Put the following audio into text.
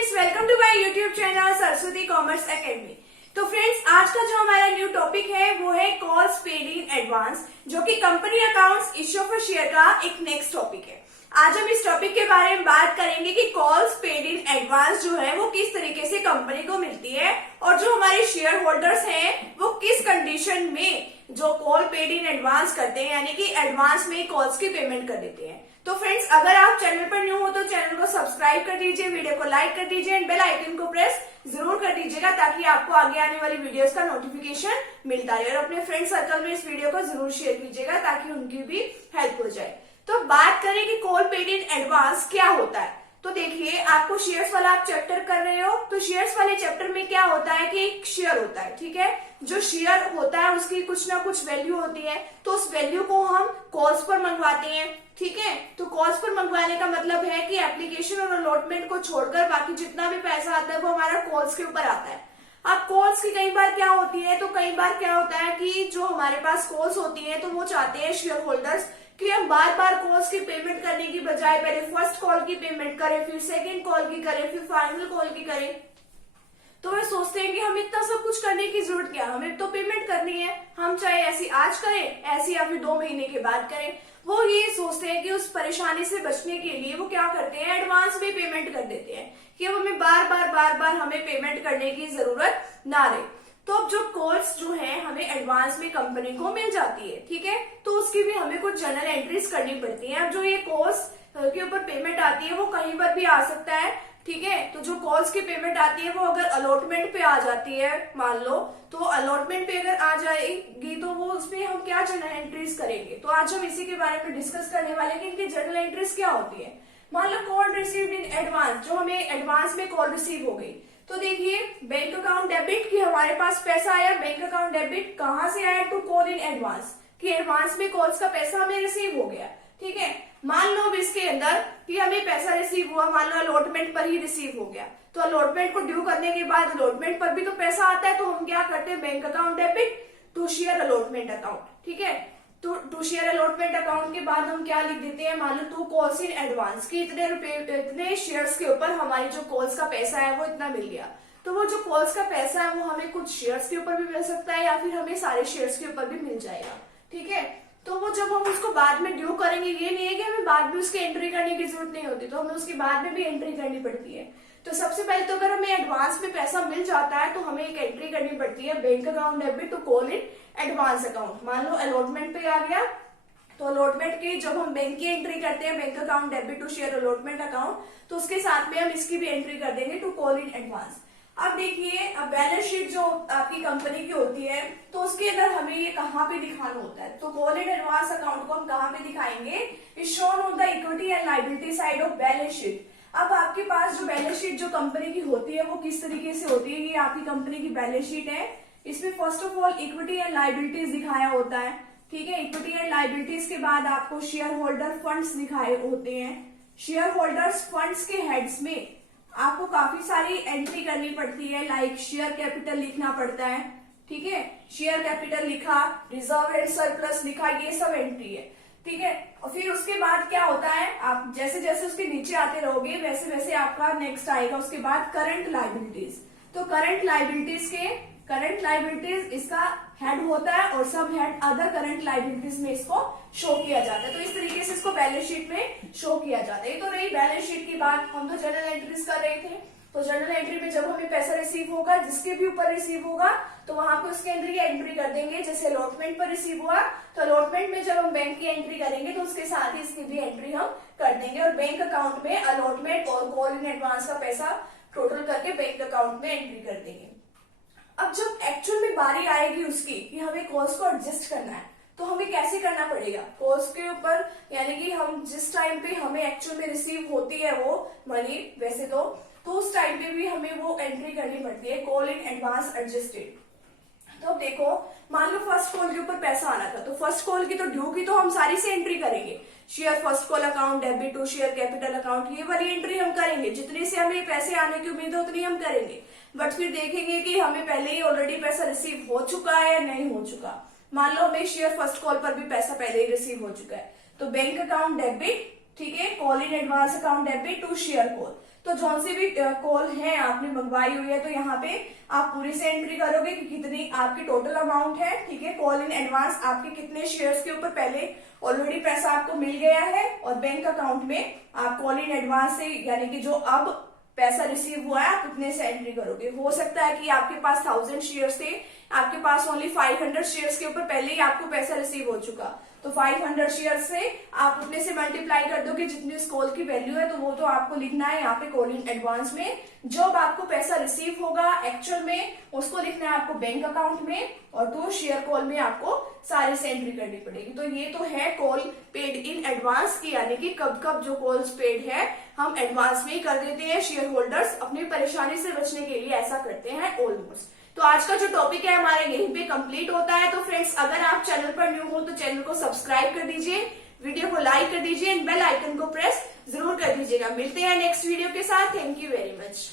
Friends, welcome to my YouTube channel Saraswati commerce academy. तो friends, आज का जो हमारा न्यू टॉपिक है वो है कॉल्स पेड इन एडवांस, जो कि company accounts issue for share का एक नेक्स्ट टॉपिक है। आज हम इस टॉपिक के बारे में बात करेंगे कि कॉल्स पेड इन एडवांस जो है वो किस तरीके से कंपनी को मिलती है और जो हमारे शेयर होल्डर्स हैं वो किस कंडीशन में जो कॉल पेड इन एडवांस करते हैं, यानी कि एडवांस में कॉल्स की पेमेंट कर देते हैं। तो फ्रेंड्स, अगर आप चैनल पर न्यू हो तो चैनल को सब्सक्राइब कर दीजिए, वीडियो को लाइक कर दीजिए एंड बेल आइकन को प्रेस जरूर कर दीजिएगा ताकि आपको आगे आने वाली वीडियोस का नोटिफिकेशन मिलता रहे। और अपने फ्रेंड सर्कल में इस वीडियो को जरूर शेयर कीजिएगा ताकि उनकी भी हेल्प हो जाए। तो बात करें कि कॉल पेड इन एडवांस क्या होता है, तो देखिए, आपको शेयर्स वाला आप चैप्टर कर रहे हो तो शेयर्स वाले चैप्टर में क्या होता है कि एक शेयर होता है, ठीक है। जो शेयर होता है उसकी कुछ ना कुछ वैल्यू होती है, तो उस वैल्यू को हम कॉल्स पर मंगवाते हैं, ठीक है। तो कॉल्स पर मंगवाने का मतलब है कि एप्लीकेशन और अलॉटमेंट को छोड़कर बाकी जितना भी पैसा आता है वो हमारा कॉल्स के ऊपर आता है। अब कॉल्स की कई बार क्या होती है, तो कई बार क्या होता है कि जो हमारे पास कॉल्स होती है तो वो चाहते हैं शेयर होल्डर्स कि हम बार बार कॉल्स की पेमेंट करने की बजाय पहले फर्स्ट कॉल की पेमेंट करें, फिर सेकंड कॉल की करें, फिर फाइनल कॉल की करें। तो वे सोचते हैं कि हम इतना सब कुछ करने की जरूरत क्या, हमें तो पेमेंट करनी है, हम चाहे ऐसी आज करें ऐसी या फिर 2 महीने के बाद करें। वो ये सोचते हैं कि उस परेशानी से बचने के लिए वो क्या करते हैं, एडवांस में पेमेंट कर देते हैं कि अब हमें बार बार हमें पेमेंट करने की जरूरत ना रहे। तो अब जो कॉल्स जो है हमें एडवांस में कंपनी को मिल जाती है, ठीक है, तो उसकी भी हमें कुछ जर्नल एंट्रीज करनी पड़ती है। अब जो ये कॉल्स के ऊपर पेमेंट आती है वो कहीं पर भी आ सकता है, ठीक है। तो जो कॉल्स की पेमेंट आती है वो अगर अलॉटमेंट पे आ जाती है, मान लो, तो अलॉटमेंट पे अगर आ जाएगी तो वो उसमें हम क्या जर्नल एंट्रीज करेंगे। तो आज हम इसी के बारे में डिस्कस करने वाले हैं कि इनकी जर्नल एंट्रीज क्या होती है। मान लो कॉल रिसीव्ड इन एडवांस, जो हमें एडवांस में कॉल रिसीव हो गई, तो देखिए बैंक अकाउंट डेबिट की हमारे पास पैसा आया, बैंक अकाउंट डेबिट कहां से आया, टू कॉल इन एडवांस, कि एडवांस में कॉल्स का पैसा हमें रिसीव हो गया, ठीक है। मान लो अब इसके अंदर कि हमें पैसा रिसीव हुआ, मान लो अलॉटमेंट पर ही रिसीव हो गया, तो अलॉटमेंट को ड्यू करने के बाद अलॉटमेंट पर भी तो पैसा आता है, तो हम क्या करते हैं, bank account debit to share allotment account, ठीक है। तो टू शेयर अलॉटमेंट अकाउंट के बाद हम क्या लिख देते हैं, मान लो टू कॉल्स इन एडवांस, कि इतने रुपए इतने शेयर्स के ऊपर हमारी जो कॉल्स का पैसा है वो इतना मिल गया। तो वो जो कॉल्स का पैसा है वो हमें कुछ शेयर्स के ऊपर भी मिल सकता है या फिर हमें सारे शेयर्स के ऊपर भी मिल जाएगा, ठीक है। तो वो जब हम उसको बाद में ड्यू करेंगे, ये नहीं है कि हमें बाद में उसकी एंट्री करने की जरूरत नहीं होती, तो हमें उसके बाद में भी एंट्री करनी पड़ती है। तो सबसे पहले तो अगर हमें एडवांस में पैसा मिल जाता है तो हमें एक एंट्री करनी पड़ती है, bank account debit to call in advance account. मान लो अलॉटमेंट पे आ गया, तो अलॉटमेंट की जब हम बैंक की एंट्री करते हैं, bank account debit to share allotment account, तो उसके साथ में हम इसकी भी एंट्री कर देंगे टू कॉल इन एडवांस। अब देखिए, अब बैलेंस शीट जो आपकी कंपनी की होती है तो उसके अंदर हमें ये कहाँ पे दिखाना होता है, तो कॉल इन एडवांस अकाउंट को हम कहाँ पे दिखाएंगे, is shown on the equity and liability side of balance sheet. अब आपके पास जो बैलेंस शीट जो कंपनी की होती है वो किस तरीके से होती है, ये आपकी कंपनी की बैलेंस शीट है। इसमें first of all equity and liabilities दिखाया होता है, ठीक है। इक्विटी एंड लायबिलिटीज के बाद आपको शेयर होल्डर फंड्स दिखाए होते हैं। शेयर होल्डर्स फंड्स के हेड्स में आपको काफी सारी एंट्री करनी पड़ती है, लाइक शेयर कैपिटल लिखना पड़ता है, ठीक है। शेयर कैपिटल लिखा, रिजर्व एंड सरप्लस लिखा, ये सब एंट्री है, ठीक है। और फिर उसके बाद क्या होता है, आप जैसे जैसे उसके नीचे आते रहोगे वैसे वैसे आपका नेक्स्ट आएगा उसके बाद करंट लायबिलिटीज। तो करंट लायबिलिटीज इसका हेड होता है और सब हेड अदर करंट लायबिलिटीज में इसको शो किया जाता है। तो इस तरीके से इसको बैलेंस शीट में शो किया जाता है। तो रही बैलेंस शीट की बात, हम तो जर्नल एंट्रीज कर रहे थे, तो जर्नल एंट्री में जब हमें पैसा रिसीव होगा, जिसके भी ऊपर रिसीव होगा तो वहां पे उसके एंट्री की एंट्री कर देंगे। जैसे अलॉटमेंट पर रिसीव हुआ तो अलॉटमेंट में जब हम बैंक की एंट्री करेंगे तो उसके साथ ही इसकी भी एंट्री हम कर देंगे और बैंक अकाउंट में अलॉटमेंट और कॉल इन एडवांस का पैसा टोटल करके बैंक अकाउंट में एंट्री कर देंगे। अब जब एक्चुअल में बारी आएगी उसकी कि हमें कॉल्स को एडजस्ट करना है, तो हमें कैसे करना पड़ेगा, कॉल्स के ऊपर, यानी कि हम जिस टाइम पे हमें एक्चुअल में रिसीव होती है वो मनी वैसे तो उस टाइम पे भी हमें वो एंट्री करनी पड़ती है, कॉल इन एडवांस एडजस्टेड। तो देखो, मान लो फर्स्ट कॉल के ऊपर पैसा आना था, तो फर्स्ट कॉल की तो ड्यू की तो हम सारी से एंट्री करेंगे, share first call account debit to share capital account, ये वाली एंट्री हम करेंगे, जितने से हमें पैसे आने की उम्मीद है उतनी हम करेंगे। बट फिर देखेंगे कि हमें पहले ही ऑलरेडी पैसा रिसीव हो चुका है या नहीं हो चुका। मान लो हमें शेयर फर्स्ट कॉल पर भी पैसा पहले ही रिसीव हो चुका है, तो बैंक अकाउंट डेबिट, ठीक है, call in advance account debit to share call, तो जौन सी भी कॉल है आपने मंगवाई हुई है, तो यहाँ पे आप पूरी से एंट्री करोगे कि कितनी आपकी टोटल अमाउंट है, ठीक है। कॉल इन एडवांस आपके कितने शेयर्स के ऊपर पहले ऑलरेडी पैसा आपको मिल गया है, और बैंक अकाउंट में आप कॉल इन एडवांस से यानी कि जो अब पैसा रिसीव हुआ है आप उतने से एंट्री करोगे। हो सकता है कि आपके पास 1000 शेयर्स थे, आपके पास ओनली 500 शेयर्स के ऊपर पहले ही आपको पैसा रिसीव हो चुका, तो 500 शेयर से आप उतने से मल्टीप्लाई कर दोगे जितनी उस कॉल की वैल्यू है, तो वो तो आपको लिखना है यहाँ पे कॉल इन एडवांस में। जब आपको पैसा रिसीव होगा एक्चुअल में, उसको लिखना है आपको बैंक अकाउंट में, और तो शेयर कॉल में आपको सारे से एंट्री करनी पड़ेगी। तो ये तो है कॉल पेड इन एडवांस की, यानी कि कब कब जो कॉल्स पेड है हम एडवांस में ही कर देते हैं। शेयर होल्डर्स अपनी परेशानी से बचने के लिए ऐसा करते हैं ऑलमोस्ट। तो आज का जो टॉपिक है हमारे यहीं पे कंप्लीट होता है। तो फ्रेंड्स, अगर आप चैनल पर न्यू हो तो चैनल को सब्सक्राइब कर दीजिए, वीडियो को लाइक कर दीजिए, बेल आइकन को प्रेस जरूर कर दीजिएगा। मिलते हैं नेक्स्ट वीडियो के साथ। Thank you very much.